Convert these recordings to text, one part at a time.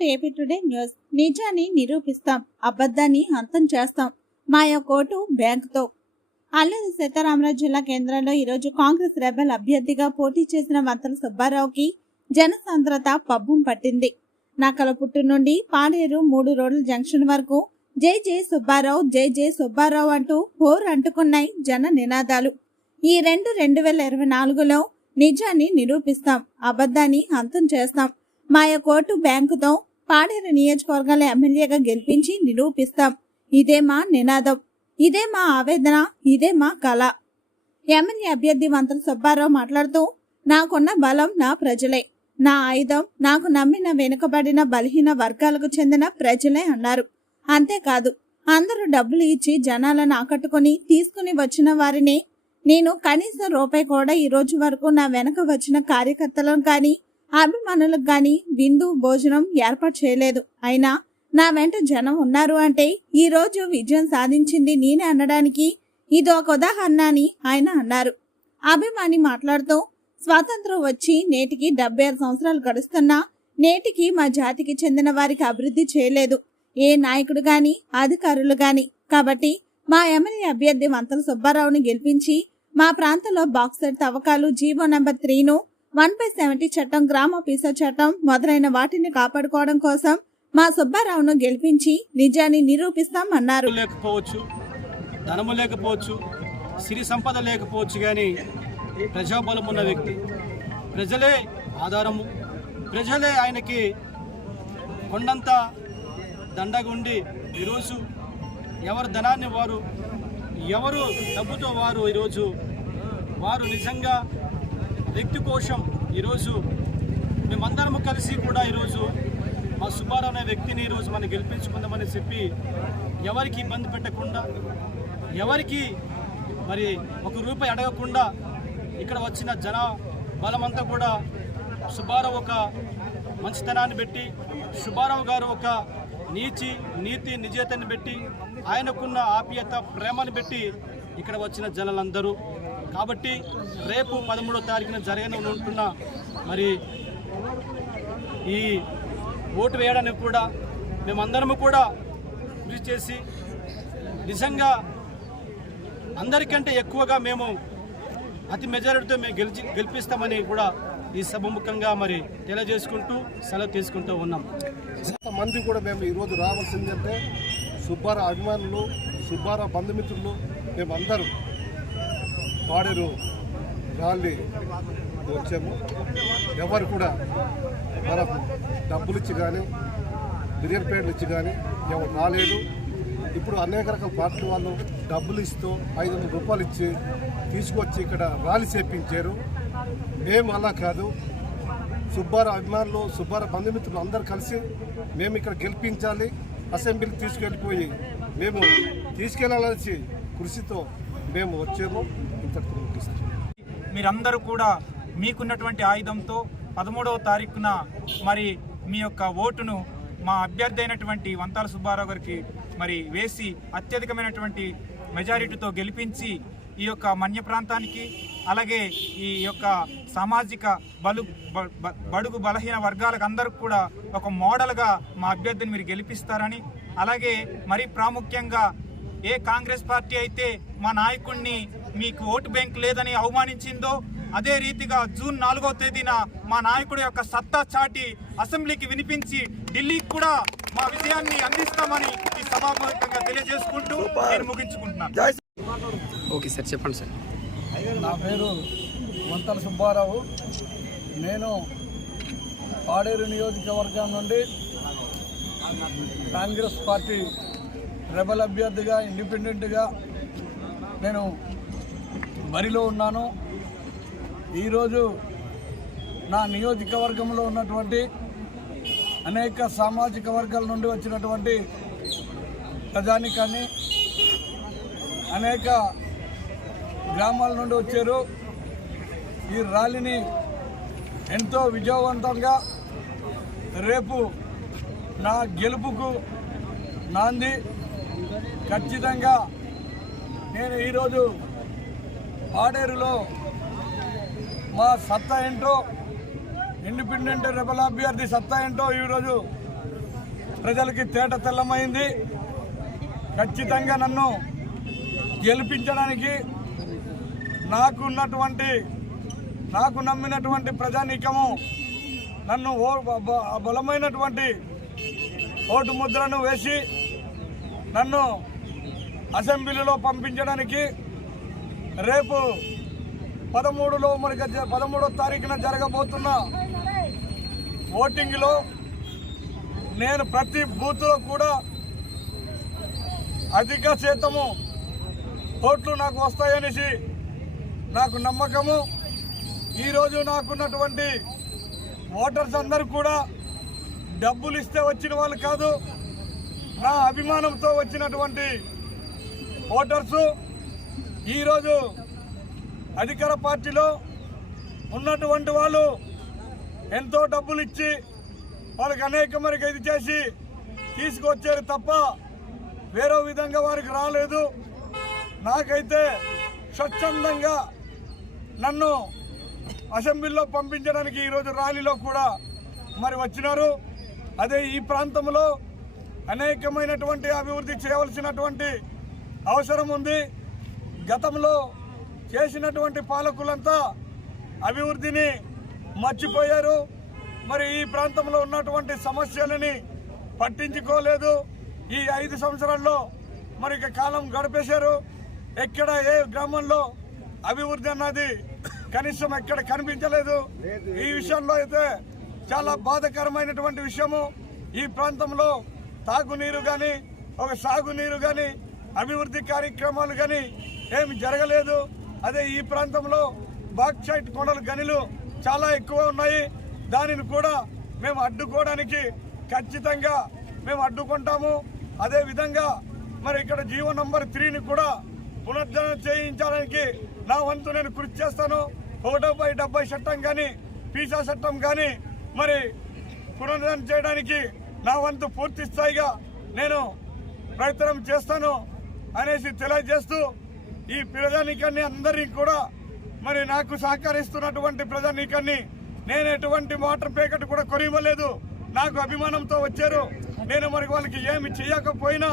To AP today news. నిజాన్ని నిరూపిస్తాం అబద్ధాన్ని అంతం చేస్తాం. మాయా కోటు బ్యాంకుతో. అల్లూరి సీతారామరాజు జిల్లా కేంద్రంలో ఈరోజు కాంగ్రెస్ రెబల్ అభ్యర్థిగా పోటీ చేసిన వంతల సుబ్బారావుకి జనసాంద్రత పబ్బం పట్టింది. నకలపుట్టు నుండి పాడేరు మూడు రోడ్ల జంక్షన్ వరకు జై జై సుబ్బారావు జై జై సుబ్బారావు అంటూ హోర్ అంటుకున్నాయి జన నినాదాలు. ఈ రెండు రెండు వేల ఇరవై నాలుగులో నిజాన్ని నిరూపిస్తాం అబద్ధాన్ని అంతం చేస్తాం. మాయ కోర్టు బ్యాంకుతో పాడేరు నియోజకవర్గాల ఎమ్మెల్యేగా గెలిపించి నిరూపిస్తాం. ఇదే మా నినాదం. ఇదే మా ఆవేదన. ఇదే మా కళ. ఎమ్మెల్యే అభ్యర్థి వంతల సుబ్బారావు మాట్లాడుతూ నాకున్న బలం నా ప్రజలే. నా ఆయుధం నాకు నమ్మిన వెనుకబడిన బలహీన వర్గాలకు చెందిన ప్రజలే అన్నారు. అంతేకాదు అందరూ డబ్బులు ఇచ్చి జనాలను ఆకట్టుకుని తీసుకుని వచ్చిన వారిని నేను కనీసం రూపాయి కూడా ఈ రోజు వరకు నా వెనక వచ్చిన కార్యకర్తలను కానీ అభిమానులకు కానీ విందు భోజనం ఏర్పాటు చేయలేదు. అయినా నా వెంట జనం ఉన్నారు అంటే ఈరోజు విజయం సాధించింది నేనే అనడానికి ఇది ఒక ఉదాహరణ అని ఆయన అన్నారు. అభిమాని మాట్లాడుతూ స్వాతంత్రం వచ్చి నేటికి డెబ్బై ఆరు సంవత్సరాలు గడుస్తున్నా నేటికి మా జాతికి చెందిన వారికి అభివృద్ధి చేయలేదు. ఏ నాయకుడు గాని అధికారులు గాని కాబట్టి మా ఎమ్మెల్యే అభ్యర్థి వంతల సుబ్బారావుని గెలిపించి మా ప్రాంతంలో బాక్సర్ తవ్వకాలు జీవో నెంబర్ త్రీను వన్ బై సెవెంటీ చట్టం గ్రామ పీసా చట్టం మొదలైన వాటిని కాపాడుకోవడం కోసం మా సుబ్బారావును గెలిపించి నిజాన్ని నిరూపిస్తాం అన్నారు లేకపోవచ్చు ధనము లేకపోవచ్చు సిరి సంపద లేకపోవచ్చు కానీ ప్రజాబలం ఉన్న వ్యక్తి. ప్రజలే ఆధారము. ప్రజలే ఆయనకి కొండంత దండగుండి ఈరోజు ఎవరు ధనాన్ని వారు ఎవరు డబ్బుతో వారు ఈరోజు వారు నిజంగా వ్యక్తి కోసం ఈరోజు మేమందరము కలిసి కూడా ఈరోజు మా సుబ్బారావు అనే వ్యక్తిని ఈరోజు మనం గెలిపించుకుందామని చెప్పి ఎవరికి ఇబ్బంది పెట్టకుండా ఎవరికి మరి ఒక రూపాయి అడగకుండా ఇక్కడ వచ్చిన జన బలమంతా కూడా సుబ్బారావు ఒక మంచితనాన్ని పెట్టి సుబ్బారావు గారు ఒక నీచి నీతి నిజేతని పెట్టి ఆయనకున్న ఆప్యత ప్రేమను పెట్టి ఇక్కడ వచ్చిన జనాలందరూ కాబట్టి రేపు పదమూడో తారీఖున జరగని ఉంటున్న మరి ఈ ఓటు వేయడానికి కూడా మేమందరము కూడా కృషి చేసి నిజంగా అందరికంటే ఎక్కువగా మేము అతి మెజారిటీతో మేము గెలిచి గెలిపిస్తామని కూడా ఈ సభముఖంగా మరి తెలియజేసుకుంటూ సెలవు తీసుకుంటూ ఉన్నాం. మంది కూడా మేము ఈరోజు రావాల్సిందంటే సుబ్బారా అభిమానులు సుబ్బారా బంధుమిత్రులు మేమందరం. పాడేరు రాళ్ళి వచ్చాము. ఎవరు కూడా మనకు డబ్బులు ఇచ్చి కానీ బిర్యానీ ప్లేట్లు ఇచ్చి కానీ ఎవరు రాలేదు. ఇప్పుడు అనేక రకాల పార్టీల వాళ్ళు డబ్బులు ఇస్తూ ఐదు వందల రూపాయలు ఇచ్చి తీసుకొచ్చి ఇక్కడ ర్యాలీ చేపించారు. మేము అలా కాదు. సుబ్బారావు అభిమానులు సుబ్బారావు బంధుమిత్రులు అందరు కలిసి మేము ఇక్కడ గెలిపించాలి. అసెంబ్లీకి తీసుకెళ్ళిపోయి మేము తీసుకెళ్ళాలని కృషితో మేము వచ్చేమో ఇంతటితో ముగిస్తాం మీరందరూ కూడా మీకున్నటువంటి ఆయుధంతో పదమూడవ తారీఖున మరి మీ యొక్క ఓటును మా అభ్యర్థి అయినటువంటి వంతాల సుబ్బారావు గారికి మరి వేసి అత్యధికమైనటువంటి మెజారిటీతో గెలిపించి ఈ యొక్క మన్య ప్రాంతానికి అలాగే ఈ యొక్క సామాజిక బలు బ- బడుగు బలహీన వర్గాలకు అందరికి కూడా ఒక మోడల్గా మా అభ్యర్థిని మీరు గెలిపిస్తారని అలాగే మరి ప్రాముఖ్యంగా ఏ కాంగ్రెస్ పార్టీ అయితే మా నాయకుడిని మీకు ఓటు బ్యాంక్ లేదని అవమానించిందో అదే రీతిగా జూన్ నాలుగో తేదీన మా నాయకుడి యొక్క సత్తా చాటి అసెంబ్లీకి వినిపించి ఢిల్లీకి కూడా మా విజయాన్ని అందిస్తామని ఈ సభాముఖంగా తెలియజేసుకుంటూ నేను ముగించుకుంటున్నాను. ఓకే సార్ చెప్పండి సార్. నా పేరు వంతల సుబ్బారావు. నేను పాడేరు నియోజకవర్గం నుండి కాంగ్రెస్ పార్టీ రెబల్ అభ్యర్థిగా ఇండిపెండెంట్గా నేను బరిలో ఉన్నాను. ఈరోజు నా నియోజకవర్గంలో ఉన్నటువంటి అనేక సామాజిక వర్గాల నుండి వచ్చినటువంటి ప్రజానికాన్ని అనేక గ్రామాల నుండి వచ్చారు. ఈ ర్యాలీని ఎంతో విజయవంతంగా రేపు నా గెలుపుకు నాంది ఖచ్చితంగా నేను ఈరోజు పాడేరులో మా సత్తా ఏంటో ఇండిపెండెంట్ రెబల్ అభ్యర్థి సత్తా ఏంటో ఈరోజు ప్రజలకి తేట తెల్లమైంది. ఖచ్చితంగా నన్ను గెలిపించడానికి నాకు ఉన్నటువంటి నాకు నమ్మినటువంటి ప్రజానీకము నన్ను ఓ బలమైనటువంటి ఓటు ముద్రను వేసి నన్ను అసెంబ్లీలో పంపించడానికి రేపు పదమూడులో మరి పదమూడో తారీఖున జరగబోతున్న ఓటింగ్లో నేను ప్రతి బూత్లో కూడా అధిక శాతము ఓట్లు నాకు వస్తాయనేసి నాకు నమ్మకము. ఈరోజు నాకున్నటువంటి ఓటర్స్ అందరూ కూడా డబ్బులు ఇస్తే వచ్చిన వాళ్ళు కాదు. నా అభిమానంతో వచ్చినటువంటి ఓటర్సు ఈరోజు అధికార పార్టీలో ఉన్నటువంటి వాళ్ళు ఎంతో డబ్బులు ఇచ్చి వాళ్ళకి అనేక మరికి ఇది చేసి తీసుకొచ్చారు తప్ప వేరే విధంగా వారికి రాలేదు. నాకైతే స్వచ్ఛందంగా నన్ను అసెంబ్లీలో పంపించడానికి ఈరోజు ర్యాలీలో కూడా మరి వచ్చినారు. అదే ఈ ప్రాంతంలో అనేకమైనటువంటి అభివృద్ధి చేయవలసినటువంటి అవసరం ఉంది. గతంలో చేసినటువంటి పాలకులంతా అభివృద్ధిని మర్చిపోయారు. మరి ఈ ప్రాంతంలో ఉన్నటువంటి సమస్యలని పట్టించుకోలేదు. ఈ ఐదు సంవత్సరాల్లో మరి ఇక కాలం గడిపేశారు. ఎక్కడ ఏ గ్రామంలో అభివృద్ధి అన్నది కనీసం ఎక్కడ కనిపించలేదు. ఈ విషయంలో అయితే చాలా బాధకరమైనటువంటి విషయము. ఈ ప్రాంతంలో తాగునీరు కానీ ఒక సాగునీరు కానీ అభివృద్ధి కార్యక్రమాలు కానీ ఏమి జరగలేదు. అదే ఈ ప్రాంతంలో బాక్సైట్ కొండలు గనులు చాలా ఎక్కువ ఉన్నాయి. దానిని కూడా మేము అడ్డుకోవడానికి ఖచ్చితంగా మేము అడ్డుకుంటాము. అదేవిధంగా మరి ఇక్కడ జీవో నంబర్ త్రీని కూడా పునరుద్ధరణ చేయించడానికి నా వంతు నేను కృషి చేస్తాను. ఒకటో బై డెబ్బై చట్టం కానీ పీసా చట్టం కానీ మరి పునరుద్ధరణ చేయడానికి నా వంతు పూర్తి స్థాయిగా నేను ప్రయత్నం చేస్తాను అనేసి తెలియజేస్తూ ఈ ప్రజానీకాన్ని అందరినీ కూడా మరి నాకు సహకరిస్తున్నటువంటి ప్రజానీకాన్ని నేను ఎటువంటి వాటర్ ప్యాకెట్ కూడా కొనివ్వలేదు. నాకు అభిమానంతో వచ్చారు. నేను మరి వాళ్ళకి ఏమి చేయకపోయినా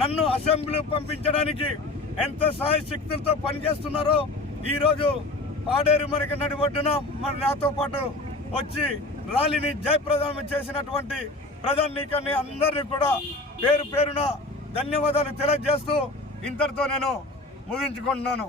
నన్ను అసెంబ్లీ పంపించడానికి ఎంత సహాయ శక్తులతో పనిచేస్తున్నారో ఈరోజు పాడేరు మరికి నడిబొడ్డున మరి నాతో పాటు వచ్చి ర్యాలీని జయప్రదం చేసినటువంటి ప్రజానీకాన్ని అందరినీ కూడా పేరు పేరున ధన్యవాదాలు తెలియజేస్తూ ఇంతటితో నేను ముగించుకుంటున్నాను.